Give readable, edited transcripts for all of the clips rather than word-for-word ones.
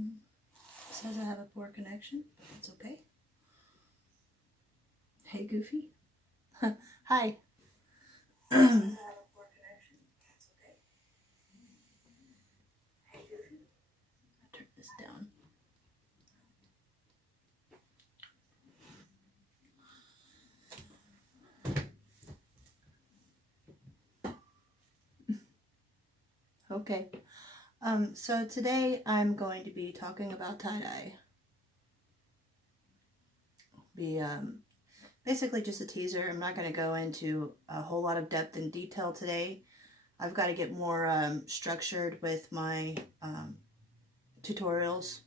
It says I have a poor connection. It's okay. Hey, Goofy. Hi. I have a poor connection. It's okay. Hey, Goofy. I'll turn this down. Okay. So today I'm going to be talking about tie-dye. Basically just a teaser. I'm not going to go into a whole lot of depth and detail today. I've got to get more structured with my tutorials.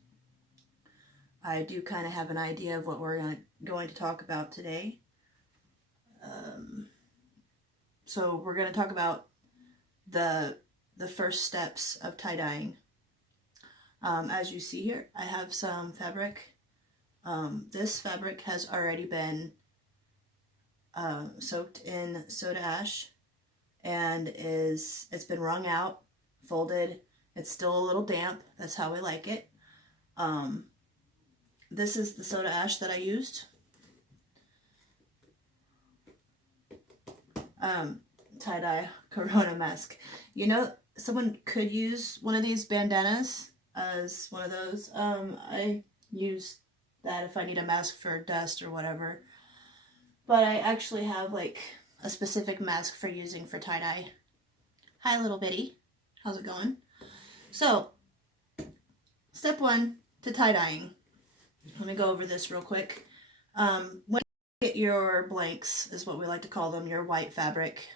I do kind of have an idea of what we're going to talk about today. So we're going to talk about the first steps of tie-dyeing. As you see here, I have some fabric. This fabric has already been soaked in soda ash and it's been wrung out, folded. It's still a little damp. That's how we like it. This is the soda ash that I used. Tie-dye Corona mask. You know, someone could use one of these bandanas as one of those. I use that if I need a mask for dust or whatever. But I actually have like a specific mask for using for tie-dye. Hi, little bitty. How's it going? So, step one to tie-dyeing. Let me go over this real quick. When you get your blanks, is what we like to call them, your white fabric,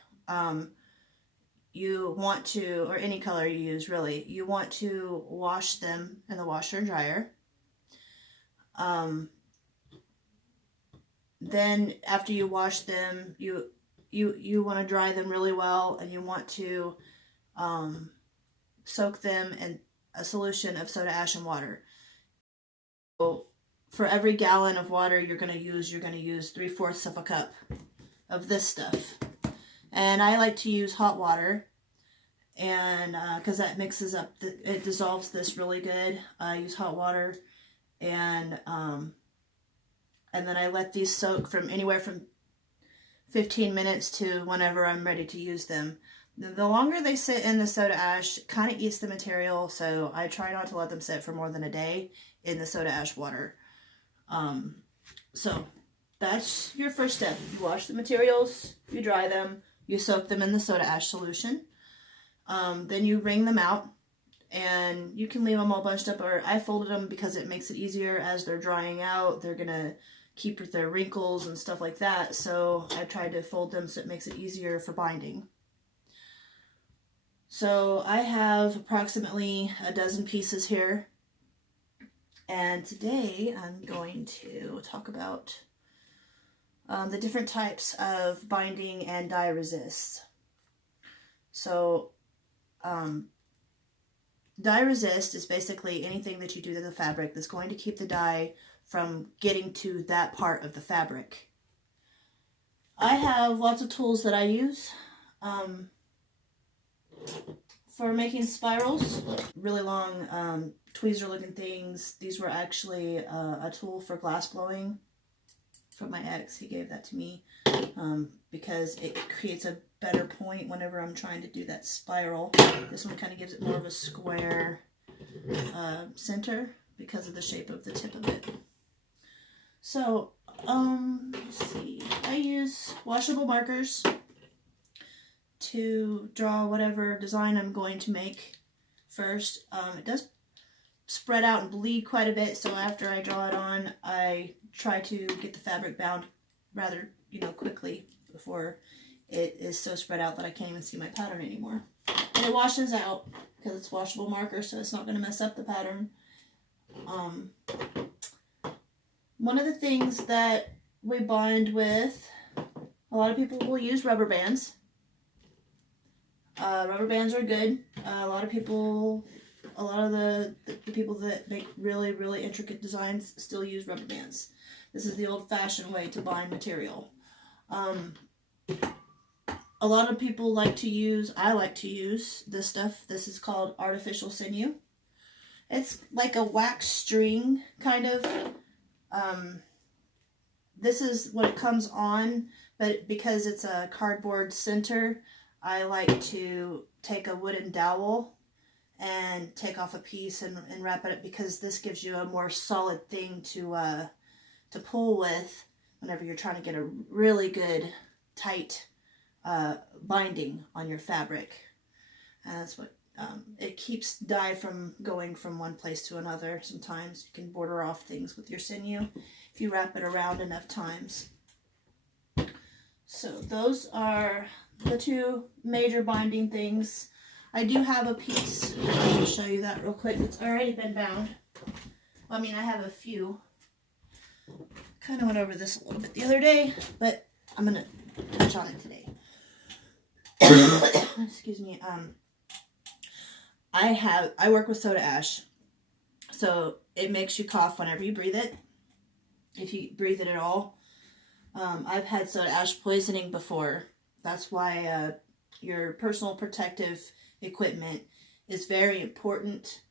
you want to, or any color you use really, you want to wash them in the washer and dryer. Then after you wash them, you want to dry them really well, and you want to soak them in a solution of soda ash and water. So for every gallon of water you're going to use 3/4 of a cup of this stuff. And I like to use hot water, and because that mixes up, it dissolves this really good. I use hot water, and then I let these soak from anywhere from 15 minutes to whenever I'm ready to use them. The longer they sit in the soda ash, it kind of eats the material, so I try not to let them sit for more than a day in the soda ash water. So that's your first step. You wash the materials, you dry them, you soak them in the soda ash solution. Then you wring them out, and you can leave them all bunched up, or I folded them because it makes it easier as they're drying out. They're going to keep with their wrinkles and stuff like that, so I tried to fold them so it makes it easier for binding. So I have approximately a dozen pieces here, and today I'm going to talk about the different types of binding and dye resist. So dye resist is basically anything that you do to the fabric that's going to keep the dye from getting to that part of the fabric. I have lots of tools that I use for making spirals, really long tweezer looking things. These were actually a tool for glass blowing from my ex. He gave that to me because it creates a better point whenever I'm trying to do that spiral. This one kind of gives it more of a square center because of the shape of the tip of it. So, let's see. I use washable markers to draw whatever design I'm going to make first. It does spread out and bleed quite a bit, so after I draw it on, I try to get the fabric bound rather, quickly before it is so spread out that I can't even see my pattern anymore. And it washes out because it's washable marker, so it's not going to mess up the pattern. One of the things that we bind with, a lot of people will use rubber bands. Rubber bands are good. A lot of the people that make really, really intricate designs still use rubber bands. This is the old-fashioned way to bind material. A lot of people I like to use this stuff. This is called artificial sinew. It's like a wax string, kind of. This is what it comes on, but because it's a cardboard center, I like to take a wooden dowel and take off a piece and wrap it up, because this gives you a more solid thing to pull with whenever you're trying to get a really good tight binding on your fabric. And that's what it keeps dye from going from one place to another. Sometimes you can border off things with your sinew if you wrap it around enough times. So those are the two major binding things. I do have a piece. I'll show you that real quick. It's already been bound. Well, I mean, I have a few. Kind of went over this a little bit the other day, but I'm going to touch on it today. Excuse me. I work with soda ash, so it makes you cough whenever you breathe it, if you breathe it at all. I've had soda ash poisoning before. That's why your personal protective equipment is very important.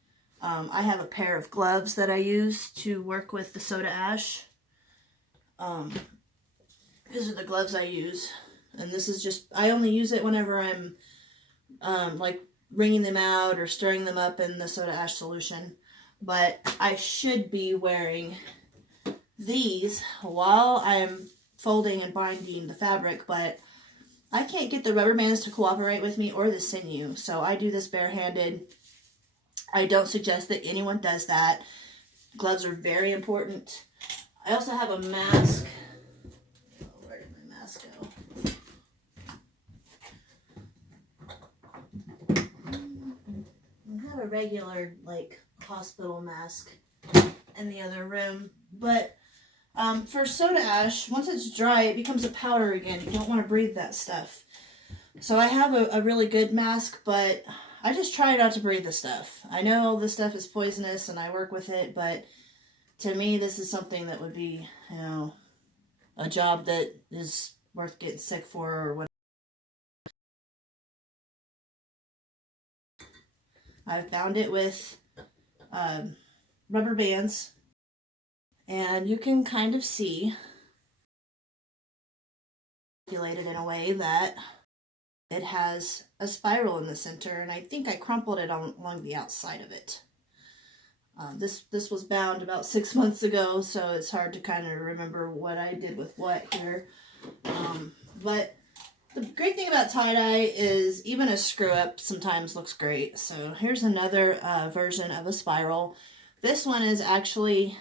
I have a pair of gloves that I use to work with the soda ash. These are the gloves I use, and this is just, I only use it whenever I'm like wringing them out or stirring them up in the soda ash solution. But I should be wearing these while I'm folding and binding the fabric, but I can't get the rubber bands to cooperate with me or the sinew, so I do this barehanded. I don't suggest that anyone does that. Gloves are very important. I also have a mask. Oh, where did my mask go? I have a regular, like, hospital mask in the other room, but for soda ash, once it's dry, it becomes a powder again. You don't want to breathe that stuff. So I have a really good mask, but I just try not to breathe the stuff. I know all this stuff is poisonous and I work with it, but to me, this is something that would be, you know, a job that is worth getting sick for or whatever. I've bound it with rubber bands, and you can kind of see manipulated in a way that it has a spiral in the center, and I think I crumpled it along the outside of it. This was bound about 6 months ago, so it's hard to kind of remember what I did with what here. But the great thing about tie-dye is even a screw-up sometimes looks great. So here's another version of a spiral. This one is actually